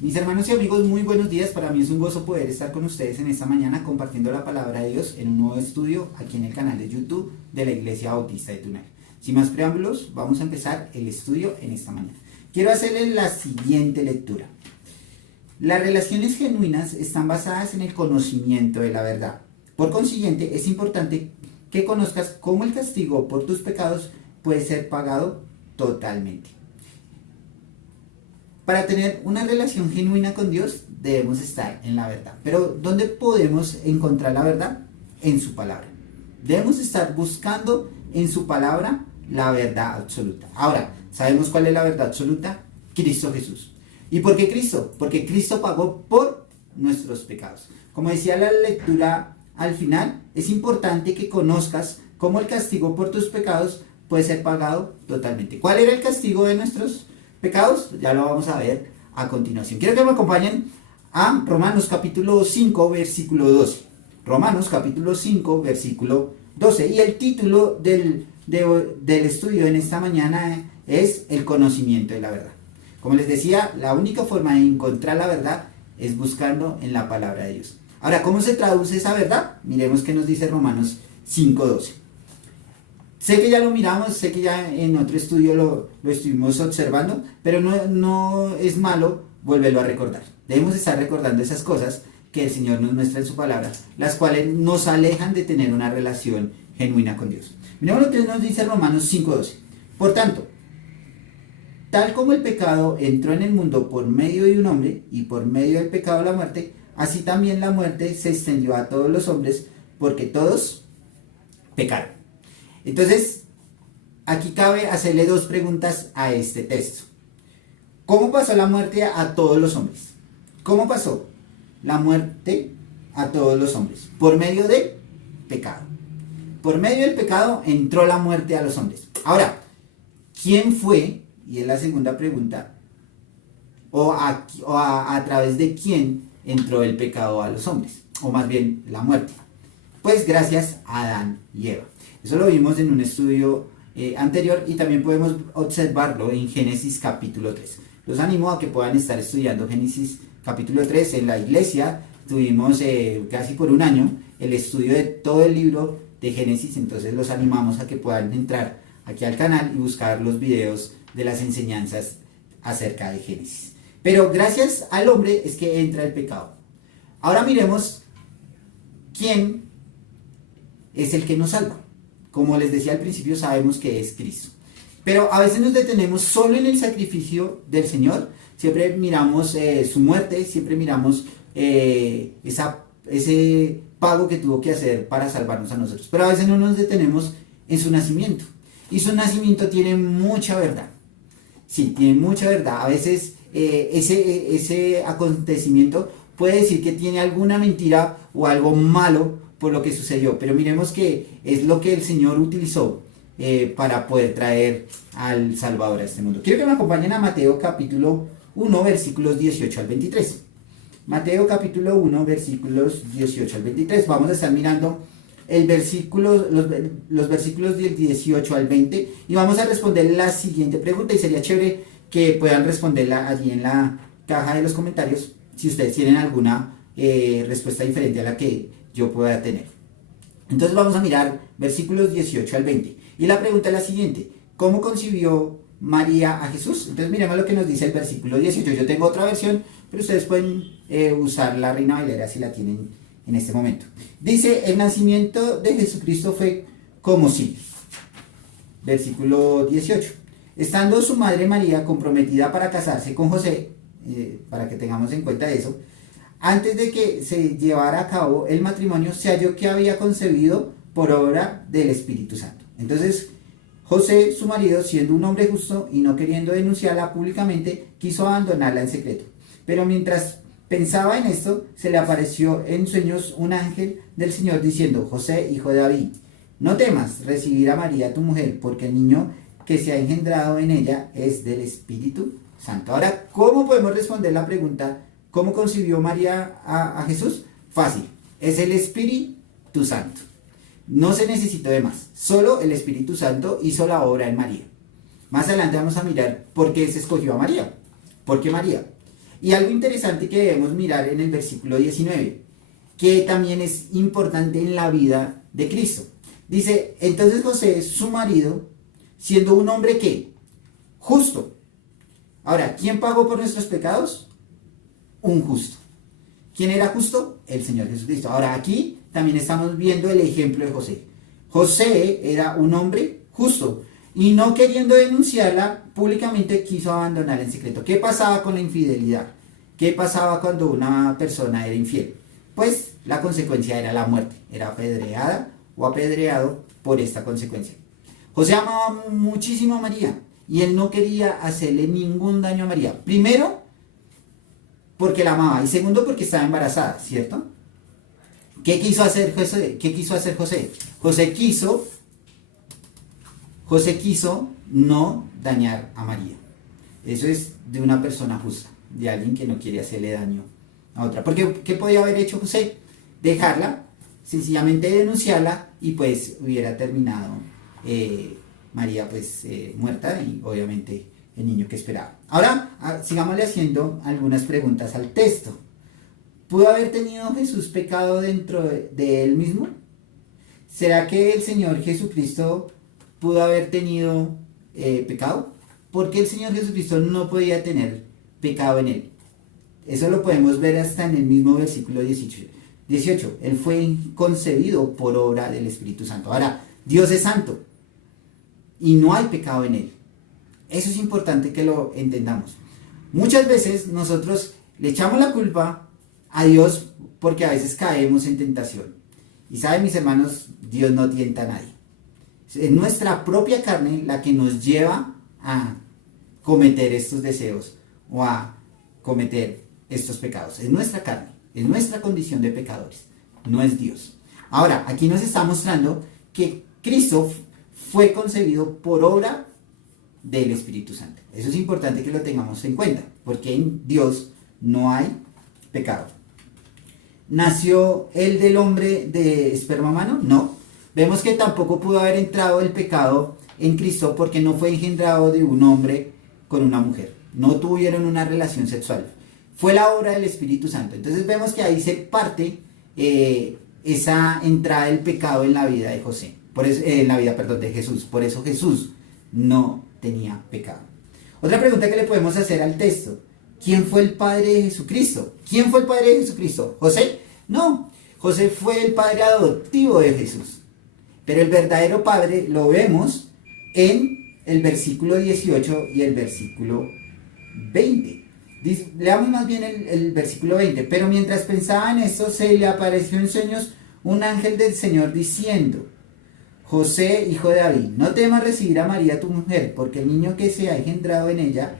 Mis hermanos y amigos, muy buenos días. Para mí es un gozo poder estar con ustedes en esta mañana compartiendo la palabra de Dios en un nuevo estudio aquí en el canal de YouTube de la Iglesia Bautista de Tunal. Sin más preámbulos, vamos a empezar el estudio en esta mañana. Quiero hacerles la siguiente lectura. Las relaciones genuinas están basadas en el conocimiento de la verdad. Por consiguiente, es importante que conozcas cómo el castigo por tus pecados puede ser pagado totalmente. Para tener una relación genuina con Dios debemos estar en la verdad. Pero ¿dónde podemos encontrar la verdad? En su palabra. Debemos estar buscando en su palabra la verdad absoluta. Ahora, ¿sabemos cuál es la verdad absoluta? Cristo Jesús. ¿Y por qué Cristo? Porque Cristo pagó por nuestros pecados. Como decía la lectura al final, es importante que conozcas cómo el castigo por tus pecados puede ser pagado totalmente. ¿Cuál era el castigo de nuestros pecados? Ya lo vamos a ver a continuación. Quiero que me acompañen a Romanos capítulo 5, versículo 12. Romanos capítulo 5, versículo 12. Y el título del estudio en esta mañana es el conocimiento de la verdad. Como les decía, la única forma de encontrar la verdad es buscando en la palabra de Dios. Ahora, ¿cómo se traduce esa verdad? Miremos qué nos dice Romanos 5, 12. Sé que ya lo miramos, sé que ya en otro estudio lo estuvimos observando, pero no es malo volverlo a recordar. Debemos estar recordando esas cosas que el Señor nos muestra en su palabra, las cuales nos alejan de tener una relación genuina con Dios. Miremos lo que nos dice Romanos 5:12. Por tanto, tal como el pecado entró en el mundo por medio de un hombre, y por medio del pecado la muerte, así también la muerte se extendió a todos los hombres, porque todos pecaron. Entonces, aquí cabe hacerle dos preguntas a este texto. ¿Cómo pasó la muerte a todos los hombres? ¿Cómo pasó la muerte a todos los hombres? Por medio del pecado. Por medio del pecado entró la muerte a los hombres. Ahora, ¿quién fue? Y es la segunda pregunta. ¿O a través de quién entró el pecado a los hombres? O más bien, la muerte. Pues gracias a Adán y Eva. Eso lo vimos en un estudio anterior y también podemos observarlo en Génesis capítulo 3. Los animo a que puedan estar estudiando Génesis capítulo 3 en la iglesia. Tuvimos casi por un año el estudio de todo el libro de Génesis, entonces los animamos a que puedan entrar aquí al canal y buscar los videos de las enseñanzas acerca de Génesis. Pero gracias al hombre es que entra el pecado. Ahora miremos quién es el que nos salva. Como les decía al principio, sabemos que es Cristo. Pero a veces nos detenemos solo en el sacrificio del Señor. Siempre miramos su muerte, siempre miramos ese pago que tuvo que hacer para salvarnos a nosotros. Pero a veces no nos detenemos en su nacimiento. Y su nacimiento tiene mucha verdad. Sí, tiene mucha verdad. A veces ese acontecimiento puede decir que tiene alguna mentira o algo malo por lo que sucedió, pero miremos que es lo que el Señor utilizó para poder traer al Salvador a este mundo. Quiero que me acompañen a Mateo capítulo 1, versículos 18 al 23. Mateo capítulo 1, versículos 18 al 23. Vamos a estar mirando los versículos del 18 al 20 y vamos a responder la siguiente pregunta, y sería chévere que puedan responderla allí en la caja de los comentarios si ustedes tienen alguna respuesta diferente a la que yo pueda tener. Entonces vamos a mirar versículos 18 al 20. Y la pregunta es la siguiente: ¿cómo concibió María a Jesús? Entonces miremos lo que nos dice el versículo 18. Yo tengo otra versión, pero ustedes pueden usar la Reina Valera si la tienen en este momento. Dice: el nacimiento de Jesucristo fue como sigue. Versículo 18. Estando su madre María comprometida para casarse con José, para que tengamos en cuenta eso, antes de que se llevara a cabo el matrimonio, se halló que había concebido por obra del Espíritu Santo. Entonces, José, su marido, siendo un hombre justo y no queriendo denunciarla públicamente, quiso abandonarla en secreto. Pero mientras pensaba en esto, se le apareció en sueños un ángel del Señor diciendo: José, hijo de David, no temas recibir a María tu mujer, porque el niño que se ha engendrado en ella es del Espíritu Santo. Ahora, ¿cómo podemos responder la pregunta? ¿Cómo concibió María a Jesús? Fácil, es el Espíritu Santo. No se necesitó de más, solo el Espíritu Santo hizo la obra en María. Más adelante vamos a mirar por qué se escogió a María. ¿Por qué María? Y algo interesante que debemos mirar en el versículo 19, que también es importante en la vida de Cristo. Dice, entonces José, su marido, siendo un hombre ¿qué? Justo. Ahora, ¿quién pagó por nuestros pecados? Un justo. ¿Quién era justo? El Señor Jesucristo. Ahora, aquí también estamos viendo el ejemplo de José. José era un hombre justo y no queriendo denunciarla, públicamente quiso abandonar en secreto. ¿Qué pasaba con la infidelidad? ¿Qué pasaba cuando una persona era infiel? Pues la consecuencia era la muerte. Era apedreada o apedreado por esta consecuencia. José amaba muchísimo a María y él no quería hacerle ningún daño a María. Primero, porque la amaba, y segundo, porque estaba embarazada, ¿cierto? ¿Qué quiso hacer José? José quiso no dañar a María. Eso es de una persona justa, de alguien que no quiere hacerle daño a otra. Porque ¿qué podía haber hecho José? Dejarla, sencillamente denunciarla, y pues hubiera terminado María pues muerta, y obviamente el niño que esperaba. Ahora, sigámosle haciendo algunas preguntas al texto. ¿Pudo haber tenido Jesús pecado dentro de él mismo? ¿Será que el Señor Jesucristo pudo haber tenido pecado? ¿Por qué el Señor Jesucristo no podía tener pecado en él? Eso lo podemos ver hasta en el mismo versículo 18. Él fue concebido por obra del Espíritu Santo. Ahora, Dios es santo y no hay pecado en él. Eso es importante que lo entendamos. Muchas veces nosotros le echamos la culpa a Dios porque a veces caemos en tentación. Y saben, mis hermanos, Dios no tienta a nadie. Es nuestra propia carne la que nos lleva a cometer estos deseos o a cometer estos pecados. Es nuestra carne, es nuestra condición de pecadores, no es Dios. Ahora, aquí nos está mostrando que Cristo fue concebido por obra del Espíritu Santo. Eso es importante que lo tengamos en cuenta, porque en Dios no hay pecado. ¿Nació él del hombre de esperma humano? No. Vemos que tampoco pudo haber entrado el pecado en Cristo porque no fue engendrado de un hombre con una mujer. No tuvieron una relación sexual. Fue la obra del Espíritu Santo. Entonces vemos que ahí se parte esa entrada del pecado en la vida de José. Por eso, de Jesús. Por eso Jesús no tenía pecado. Otra pregunta que le podemos hacer al texto: ¿quién fue el padre de Jesucristo? ¿Quién fue el padre de Jesucristo? ¿José? No, José fue el padre adoptivo de Jesús. Pero el verdadero padre lo vemos en el versículo 18 y el versículo 20. Leamos más bien el versículo 20. Pero mientras pensaba en esto, se le apareció en sueños un ángel del Señor diciendo: José, hijo de David, no temas recibir a María tu mujer, porque el niño que se ha engendrado en ella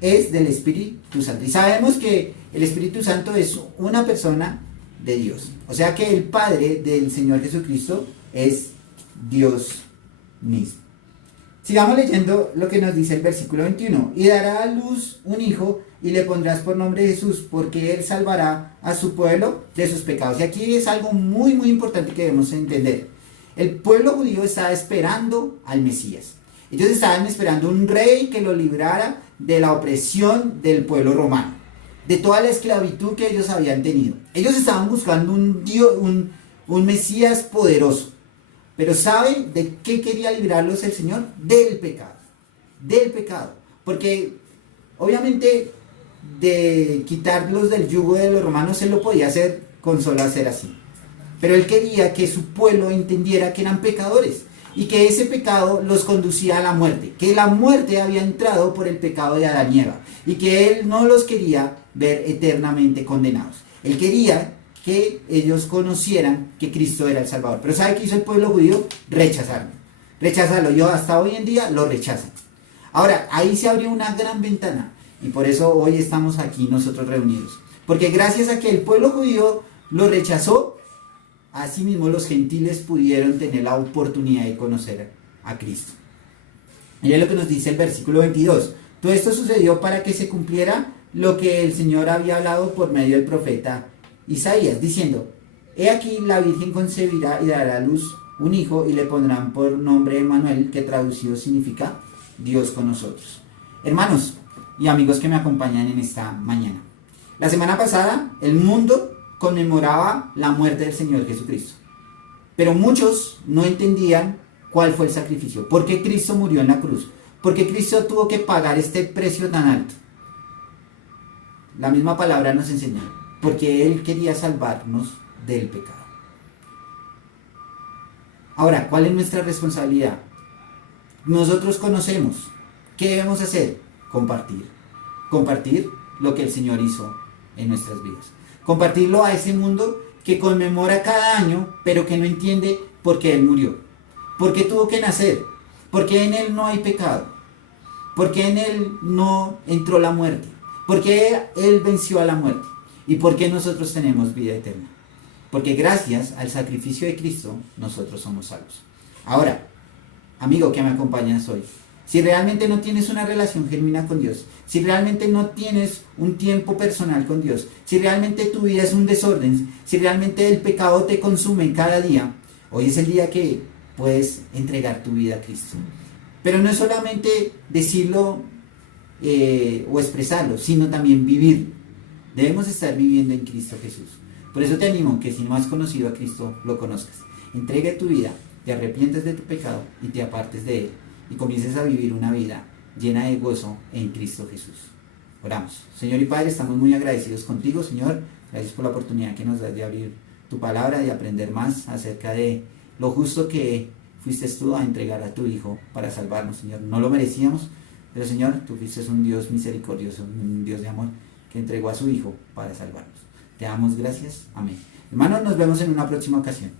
es del Espíritu Santo. Y sabemos que el Espíritu Santo es una persona de Dios. O sea que el Padre del Señor Jesucristo es Dios mismo. Sigamos leyendo lo que nos dice el versículo 21. Y dará a luz un hijo y le pondrás por nombre Jesús, porque él salvará a su pueblo de sus pecados. Y aquí es algo muy importante que debemos entender. El pueblo judío estaba esperando al Mesías. Ellos estaban esperando un rey que lo librara de la opresión del pueblo romano, de toda la esclavitud que ellos habían tenido. Ellos estaban buscando un Mesías poderoso. Pero ¿saben de qué quería librarlos el Señor? Del pecado. Del pecado. Porque obviamente de quitarlos del yugo de los romanos él lo podía hacer con solo hacer así. Pero él quería que su pueblo entendiera que eran pecadores y que ese pecado los conducía a la muerte, que la muerte había entrado por el pecado de Adán y Eva y que él no los quería ver eternamente condenados. Él quería que ellos conocieran que Cristo era el Salvador. Pero ¿sabe qué hizo el pueblo judío? Rechazarlo. Y hasta hoy en día lo rechazan. Ahora, ahí se abrió una gran ventana y por eso hoy estamos aquí nosotros reunidos. Porque gracias a que el pueblo judío lo rechazó, asimismo los gentiles pudieron tener la oportunidad de conocer a Cristo. Miren lo que nos dice el versículo 22. Todo esto sucedió para que se cumpliera lo que el Señor había hablado por medio del profeta Isaías, diciendo: He aquí la Virgen concebirá y dará a luz un hijo y le pondrán por nombre Emmanuel, que traducido significa Dios con nosotros. Hermanos, y amigos que me acompañan en esta mañana. La semana pasada el mundo conmemoraba la muerte del Señor Jesucristo, pero muchos no entendían cuál fue el sacrificio, por qué Cristo murió en la cruz, por qué Cristo tuvo que pagar este precio tan alto. La misma palabra nos enseña, porque Él quería salvarnos del pecado. Ahora, ¿cuál es nuestra responsabilidad? Nosotros conocemos. ¿Qué debemos hacer? Compartir. Compartir lo que el Señor hizo en nuestras vidas. Compartirlo a ese mundo que conmemora cada año, pero que no entiende por qué Él murió. ¿Por qué tuvo que nacer? ¿Por qué en Él no hay pecado? ¿Por qué en Él no entró la muerte? ¿Por qué Él venció a la muerte? ¿Y por qué nosotros tenemos vida eterna? Porque gracias al sacrificio de Cristo, nosotros somos salvos. Ahora, amigo que me acompañas hoy, si realmente no tienes una relación genuina con Dios, si realmente no tienes un tiempo personal con Dios, si realmente tu vida es un desorden, si realmente el pecado te consume cada día, hoy es el día que puedes entregar tu vida a Cristo. Pero no es solamente decirlo o expresarlo, sino también vivirlo. Debemos estar viviendo en Cristo Jesús. Por eso te animo que si no has conocido a Cristo, lo conozcas. Entregue tu vida, te arrepientes de tu pecado y te apartes de él y comiences a vivir una vida llena de gozo en Cristo Jesús. Oramos. Señor y Padre, estamos muy agradecidos contigo, Señor. Gracias por la oportunidad que nos das de abrir tu palabra, de aprender más acerca de lo justo que fuiste tú a entregar a tu Hijo para salvarnos, Señor. No lo merecíamos, pero Señor, tú fuiste un Dios misericordioso, un Dios de amor que entregó a su Hijo para salvarnos. Te damos gracias. Amén. Hermanos, nos vemos en una próxima ocasión.